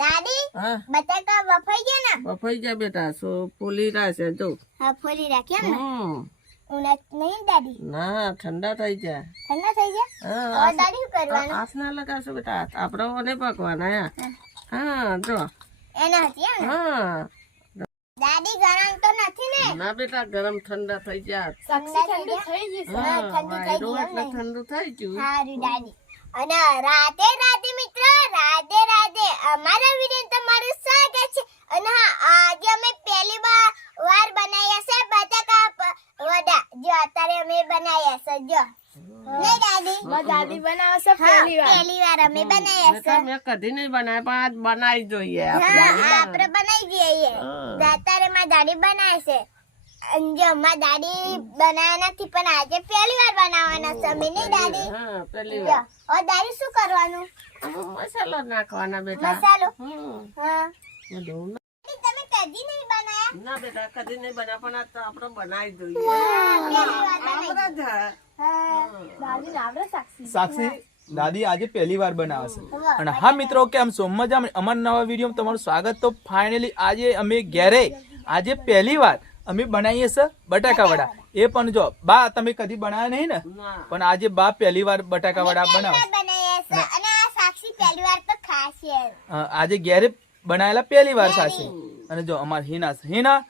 દાદી હા બટાકા બફાઈ ગયા ને? બફાઈ ગયા બેટા સો ફૂલી રહ્યા છે જો હા ફોલી રાખ્યા ને? ઉનાળ નહીં દાદી? ના ઠંડા થઈ ગયા ઠંડા થઈ ગયા? હવે દાદી શું કરવાનું? હાથ ના લગાવશો બેટા આપડે નહીં પકવાના હા જો એના હતી એમ ને? હા દાદી ગરમ તો નથી ને? ના બેટા ગરમ ઠંડા થઈ ગયા ઠંડુ થઈ ગયું. હા ઠંડુ થઈ ગયું એટલે ઠંડુ થઈ ગયું સારું દાદી. અને રાધે રાધે મિત્રો, રાધે રાધે. અમારા વિડીયો તમારું સ્વાગત છે. અને હા આજે અમે પહેલી વાર બનાવ્યા છે બટાકા વડા. જો અત્યારે અમે બનાવ્યા છે જો. નહીં દાદી? દાદી બનાવે છે પહેલી વાર. પહેલી વાર અમે બનાવ્યા છે. બેટા મેં કદી નહીં બનાવ્યા પણ આજ બનાવી જોઈએ હા આપણે બનાવી દઈએ. અત્યારે મારી દાદી બનાવે છે. જો મારી દાદી બનાવ્યા નથી પણ આજે પહેલી વાર બનાવવાના છે અમે. નહીં દાદી? હા પેલી જો હવે દાદી શું કરવાનું? મસાલો નાખવાના બેટા મસાલો? હા બધું તમે કદી નહીં બનાયા? ના બેટા કદી નહીં બનાવ્યા પણ આજ તો આપણે બનાવી જોઈએ પહેલી વાર બનાવી. આપણા જ. દાદી ને આવડે સાક્ષી. સાક્ષી દાદી આજે પહેલી વાર બનાવે છે. અને હા મિત્રો કેમ છો મજામાં? અમારા નવા વિડીયો તમારું સ્વાગત. તો ફાઇનલી આજે અમે ઘેરે આજે પહેલી વાર અમે બનાવીએ છે બટાકા વડા. એ પણ જો બા તમે કદી બનાવ્યા નહીં ને ના પણ આજે બા પહેલી વાર બટાકા વડા બનાવે. બનાયા છે અને આ સાક્ષી પહેલી વાર તો ખાશે. આજે ઘેરે બનાવેલા પહેલી વાર સાચી. અને જો અમાર હિના છે. હિના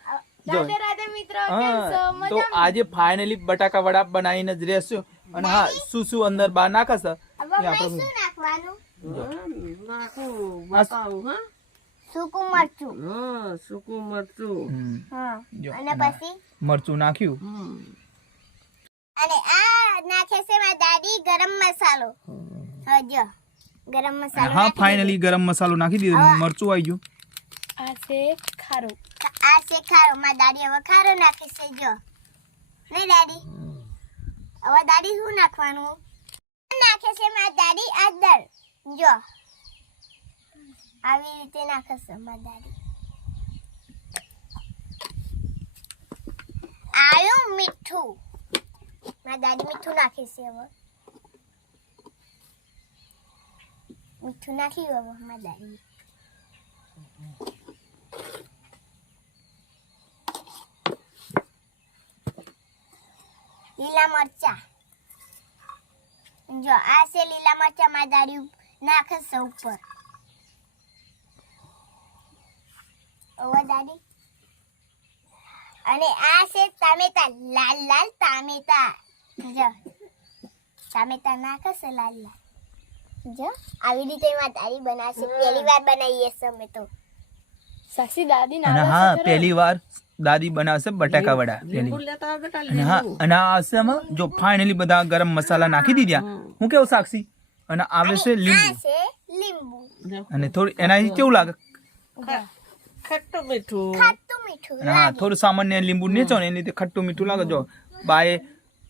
જો રાધે રાધે મિત્રો, કેમ છો? હા તો આજે ફાઇનલી બટાકા વડા બનાવીને જ રહેશું. અને હા શું શું અંદર બા નાખશે હવે એ મમ્મી આપણે શું નાખવાનું? નાખું બતાવું હા સૂકું મરચું. હા સૂકું મરચું હા જો અને પછી મરચું નાખ્યું. અને આ નાખે છે મારી દાદી ગરમ મસાલો. હા જો ગરમ મસાલો. હા ફાઇનલી ગરમ મસાલો નાખી દીધો. મરચું આવી ગયું. આ છે ખારો. આ છે ખારો. મારી દાદી હવે ખારો નાખે છે જો. નહીં દાદી? હવે દાદી શું નાખવાનું? નાખે છે મારી દાદી આદર. જો આવી રીતે નાખે છે મારી દાદી. આયું મીઠું. મારી દાદી મીઠું નાખે છે હવે. મીઠું નાખ્યું હવે મારી દાદી. લીલા મરચા. જો આ છે લીલા મરચા મારી દાદી નાખે છે ઉપર. ઓવા દાદી. અને આ છે ટામેટા, લાલ લાલ ટામેટા. જો ટામેટા નાખે છે લાલ લાલ. જો આવી રીતે મારી દાદી બનાવશે. પહેલી વાર બનાવીએ છે અમે તો. સાક્ષી દાદી ને અને આવડે હા છે ખરું? પહેલી વાર દાદી બનાવશે બટાકા વડા લીંબુ પહેલી. લેતા આવો બેટા અને હા અને આ આવશે આમાં જો ફાઇનલી બધા ગરમ મસાલા નાખી દીધા. હું કેવું સાક્ષી? અને આવે છે આ લીંબુ. છે લીંબુ. અને થોડું એનાથી કેવું લાગે? ખટ્ટું મીઠું ખાટું મીઠું અને હા થોડું સામાન્ય લીંબુ નીચો ને એની રીતે ખટ્ટું મીઠું લાગે.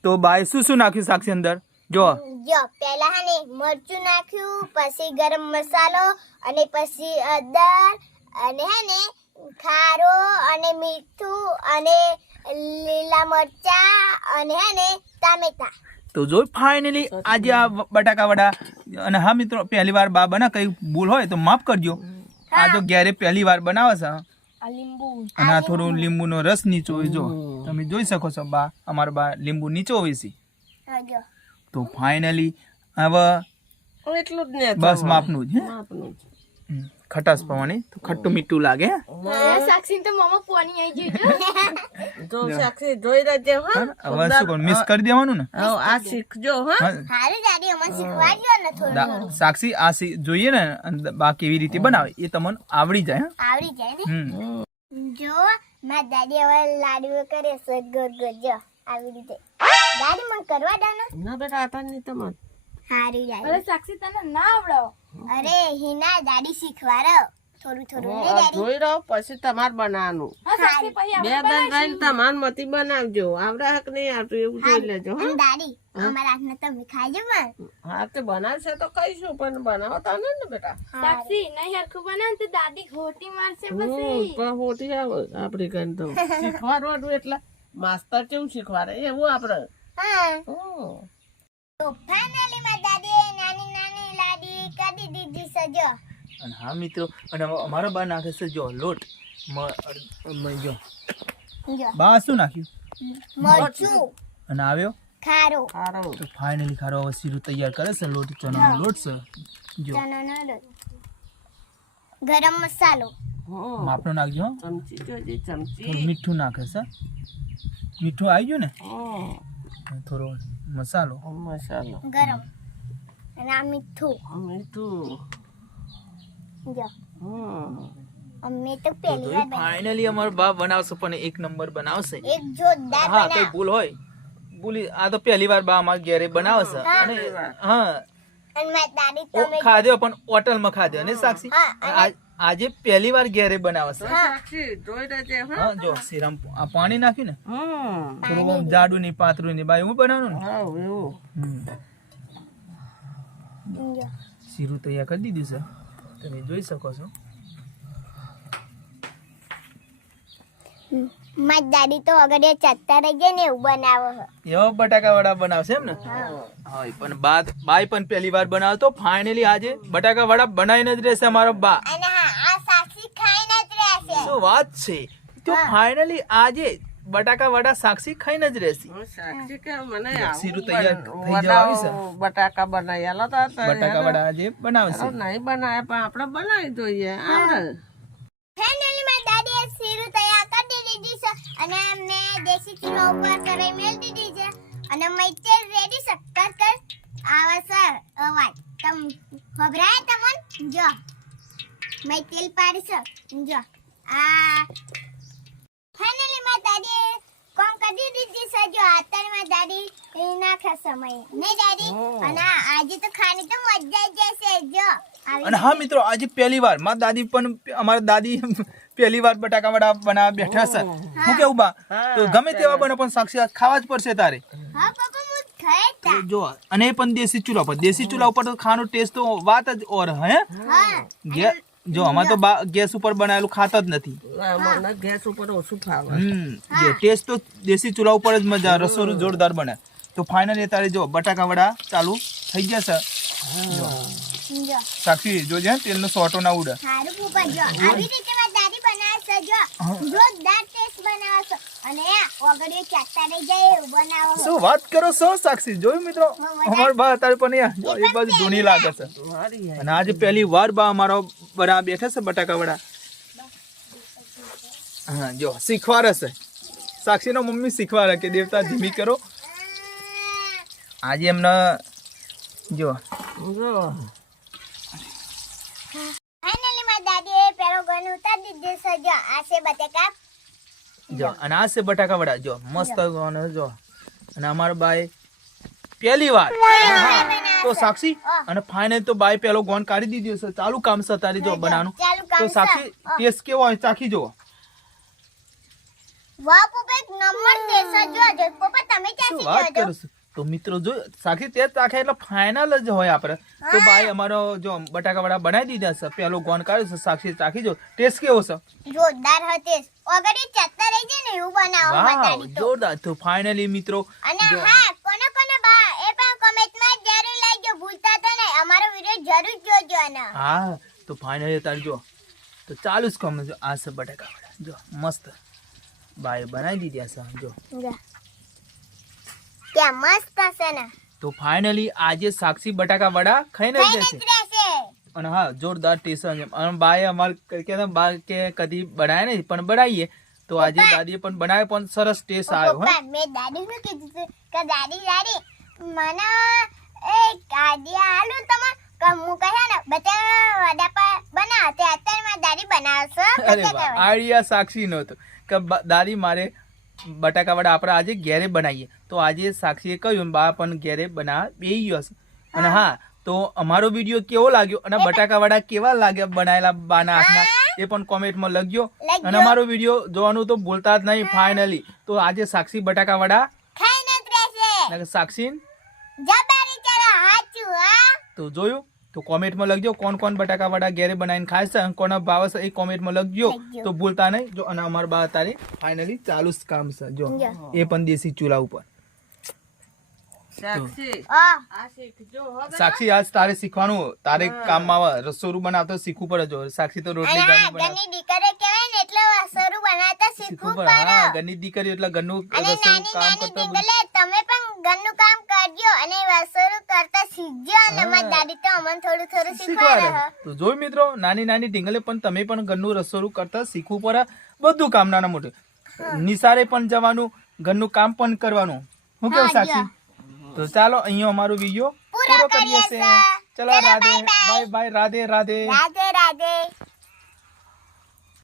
જો બાએ શું શું નાખ્યું સાક્ષી અંદર? જો જો પહેલા હે ને મરચું નાખ્યું, પછી ગરમ મસાલો, અને પછી અદર, અને હે ને ખારો, અને મીઠું, અને લીલા મરચા, અને હે ને ટામેટા. તો જો ફાઇનલી આજે આ બટાકા વડા. અને હા મિત્રો પહેલી વાર બા બના કઈ ભૂલ હોય તો માફ કરજો. આ તો ઘેરે પહેલી વાર બનાવે છે. આ લીંબુ. અને આ થોડું લીંબુનો રસ નીચો હોય. જો તમે જોઈ શકો છો બા અમારા બા લીંબુ નીચો હોય છે. હા જો તો ફાઇનલી હવે એટલું જ ને બસ માપનું જ હે? માપનું જ. ખટાશ પ્રમાણે તો ખટ્ટું મીઠું લાગે હે? સાક્ષી તો મામા પોની આવી ગયું. જો સાક્ષી જોઈ રહેજે હા હવે શું કરું મિક્સ કરી દેવાનું ને? હવે આ શીખજો હા હા, હારું દાદી અમને શીખવાડજો ને થોડું. સાક્ષી આ જોઈએ ને અને બા કેવી રીતે બનાવે એ તમને આવડી જાય હે? આવડી જાય ને. જો મારી દાદી હવે લાડુ કરે છે ગોળ ગોળ. જો આવી રીતે. દાદી મને કરવા દો ને. ના બેટા આતા નહીં તમારે હારું જાય. અરે સાક્ષી તને ના આવડે. અરે હિના દાદી શીખવાડો થોડું થોડું. નહીં આ દાદી? જોઈ રહો પછી તમારે બનાવવાનું હા સાક્ષી પછી બે આપણે દાન રહીને તમાર મતી બનાવજો આવડે હક નહીં આવતું એવું જોઈ લેજો અને દાદી અમારા હાથને તમે ખાઈજો પણ. હા તે બનાવશે તો કહીશું પણ બનાવતા નહીં ને બેટા સાક્ષી નહીં હરખું બનાવે તો દાદી ખોટી મારશે પછી. પણ હોટી આવે આપડી કઈ તો શીખવાડવાનું એટલે માસ્તર કેવું શીખવાડે એવું આપડે હા હમ. તો ફાઇનલી માં દાદી નાની નાની લાડી કરી દીધી સજો. અને હા મિત્રો, અને અમારા બા નાખે છે જો લોટ જો જો બા શું નાખ્યું મરચું અને આવ્યો ખારો સારું. તો ફાઇનલી ખારો હવે શીરું તૈયાર કરે છે. લોટ ચણાનો લોટ છે જો ચણાનો લોટ ગરમ મસાલો હમ. માપનો નાખજો હો. ચમચી જોજે, ચમચી. થોડું મીઠું નાખે છે. મીઠું આવી ગયું ને, હમ. થોડો મસાલો મસાલો. ગરમ અને આ મીઠું મીઠું. જો હમ. અમે તો પહેલી વાર બનાવી ફાઇનલી અમારો બાપ બનાવશે, પણ એક નંબર બનાવશે. એક જોરદાર હા કઈ બનાવ ભૂલ હોય ભૂલી, આ તો પહેલી વાર બા અમારા ઘેરે બનાવે છે. અને હા અને મારી દાદી ઓ તમે ખાધ્યો પણ હોટલમાં ખાધ્યો ને સાક્ષી. હા, અને- આજે પહેલી વાર ઘેરે બનાવે છે. સાક્ષી, જોઈ લેજે, હા. હા જો સીરમ આ પાણી નાખ્યું ને, હમ. થોડું આમ જાડું નહીં પાતળું નહીં, બા એવું બનાવવાનું ને. હા, એવું. જો શીરું તૈયાર કરી દીધું છે, તમે જોઈ શકો છો. મારી દાદી તો અગર એ ચત્તા રહી જાય ને એવું બનાવો છે. એવા બટાકા વડા બનાવશે એમ ને. હા પણ બાય પણ પહેલી વાર બનાવે, તો ફાઇનલી આજે બટાકા વડા બનાવીને જ રહેશે અમારો બા. અને હા આ સાક્ષી ખાઈને જ રહેશે શું વાત છે, તો ફાઇનલી આજે બટાકા વડા સાક્ષી ખાઈને જ રહેશે. હું સાક્ષી કે મને શીરું આવું તૈયાર થઈ જવા વડાઓ, આવી છે. બટાકા બનાવેલા હતા તો બટાકા વડા આજે બનાવશે. હવે નહીં બનાવે પણ આપણે બનાવી જોઈએ. આવડે. ફાઇનલી મારી દાદીએ શીરું તૈયાર કરી દીધી છે અને મેં દેશી ચૂલા ઉપર કઢાઈ મેળ દીધી છે અને મેં તેલ રેડી શક્કર કર આવે છે અવાજ તમ ખબરાય તમને જો મેં તેલ પાડી છે જો આ ફાઇનલી મારી દાદીએ કોમ કરી દીધી છે જો અત્યારે મારી દાદી નાખે સમય નહીં દાદી અને આજે તો ખાની તો મજા જ જશે જો અને હા મિત્રો, આજે પહેલી વાર મારા દાદી પણ, અમારા દાદી પહેલી વાર બટાકા વડા બનાવવા બેઠા છે. હું કેવું બા, તો ગમે તેવા બને પણ સાક્ષી આજ ખાવા જ પડશે તારે. હા પપ્પા હું ખાય તા જો અને એ પણ દેશી ચૂલા પર. દેશી ચૂલા ઉપર તો ખાવાનો ટેસ્ટ તો વાત જ ઓર હે. હા જો અમારે તો ગેસ ઉપર બનાવેલું ખાતા જ નથી. મને ગેસ ઉપર ઓછું ફાવે. જો ટેસ્ટ તો દેશી ચૂલા ઉપર જ મજા, રસોડું જોરદાર બને. તો ફાઇનલી તારે જો બટાકા વડા ચાલુ થઈ જશે. જો સાક્ષી જોજે તેલનો સોટો ના ઉડે. સારું પપ્પા જો આવી રીતે મારી દાદી બનાવે છે જો જોરદાર ટેસ્ટ બનાવે છે અને ઓગળીઓ ચાટતા રહી જાય એવું બનાવો છે. શું વાત કરો છો સાક્ષી, જોયું મિત્રો અમાર બા તારે પણ જો એ બાજુ જૂની લાગે છે. સારી હે. અને આજે પહેલી વાર બા અમારો બના બેઠા છે બટાકા વડા. હા જો શીખવાડે છે સાક્ષીનો મમ્મી, શીખવાડે કે દેવતા ધીમી કરો. આજે એમને જો જો. ફાઇનલી મારી દાદીએ પેલો ગન ઉતારી દીધો છે જો આ છે બટેકા જો અને આ છે બટાકા વડા જો મસ્ત અને જો. અને અમારો બાય પહેલી વાર તો સાક્ષી અને ફાઇનલ તો બાય પેલો ગોન કાઢી દીધો છે. ચાલુ કામ છે તારી જો બનાવવાનું. ચાલુ કામ તો છે. સાક્ષી ટેસ્ટ કેવો હોય ચાખી જો. વાહ પપ્પા એક નંબર ટેસ્ટ જો જો પપ્પા તમે શું ક્યાંથી વાત જોજો કરો છો. તો મિત્રો જો સાક્ષી તે ચાખે એટલે ફાઇનલ જ હોય આપણે. તો બાય અમારો જો બટાકા વડા બનાવી દીધા છે, પેલો ગોન કાઢ્યો છે. સાક્ષી ચાખી જો ટેસ્ટ કેવો છે. જોરદાર હતો ઓગળી ચાટતા રહી જાય ને એવું બનાવો મારી વાવ દાદી તો જોરદાર. તો ફાઇનલી મિત્રો અને જો હા કોનો બા એ પણ કમેન્ટમાં જરૂર લાગજો ભૂલતા તો નહીં અમારો વિડિયો જરૂર જોજો અને હા તો ફાઇનલી તાર જો તો ચાલુ જ કામ જો આ છે બટાકા વડા જો મસ્ત બાય બનાવી દીધા છે જો. ત્યાં મસ્ત છે ને તો ફાઇનલી આજે સાક્ષી બટાકા વડા ખાઈને જ ખાઈને જશે. જ રહેશે અને હા જોરદાર ટેસ્ટ છે. અને બાએ અમાર કે બા કે કદી બનાવે નહીં પણ બનાવીએ તો આજે દાદીએ પણ બનાવે પણ સરસ ટેસ્ટ આવ્યો. પપ્પા મેં દાદીને કીધું છે કે દાદી મને એ કાદિયા આલુ તમે કે હું કહે ને બટાકા વડા બનાવ તે અત્યારે મારી દાદી બનાવશે અરે વાહ, આઈડિયા સાક્ષી નહોતો કે દાદી મારે બટાકા વડા આપણે આજે ઘેરે બનાવીએ. તો આજે સાક્ષીએ કહ્યું બા પણ ઘેરે બનાવવા બેસી ગયો છે. અને હા તો અમારો વિડીયો કેવો લાગ્યો અને બટાકા વડા કેવા લાગ્યા બનાવેલા બાના હાથના એ પણ કોમેન્ટમાં લખજો. અને અમારો વિડીયો જોવાનું તો ભૂલતા જ નહીં. ફાઇનલી તો આજે સાક્ષી બટાકા વડા ખાઈને જ રહેશે સાક્ષી જબારી ચાલો હાચું હા તો જોયું તો કોમેન્ટમાં લખજો કોણ કોણ બટાકા વડા ઘેરે બનાવીને ખાય છે અને કોના ભાવે છે એ કોમેન્ટમાં લખજો. તો ભૂલતા નહીં જો. અને અમારા બા તારી ફાઇનલી ચાલુ જ કામ છે જો એ પણ દેશી ચૂલા ઉપર. સાક્ષી ઓ આ શીખજો હો બેટા. સાક્ષી આજ તારે શીખવાનું તારે કામમાં આવે રસોડું બનાવતો શીખવું પડે જો સાક્ષી તો રોટલી અને ઘરની બનાવ ઘરની દીકરી કહેવાય ને એટલે વસરું બનાવતા શીખવું શીખવું પડે હા પડે ઘરની દીકરી એટલે ઘરનું અને રસોડું નાની કામ નાની કરતા બધું. ડીંગલે તમે પણ ઘરનું કામ કરજો અને વસરું કરતા શીખજો અને મારી દાદી તો અમને થોડું થોડું શીખવાડે શીખવાડે તો જોઈ મિત્રો નાની નાની ઢીંગલે પણ તમે પણ ઘરનું રસોડું કરતા શીખવું પડે બધું કામ નાના મોટું નિસારે પણ જવાનું ઘરનું કામ પણ કરવાનું હું કેવું હા, સાક્ષી તો ચાલો અહીંયા અમારો વિડીયો પૂરો પૂરો કરીએ કરીએ છીએ છીએ. ચલો ચલો, Radhe bye bye. Bye bye Radhe Radhe Radhe Radhe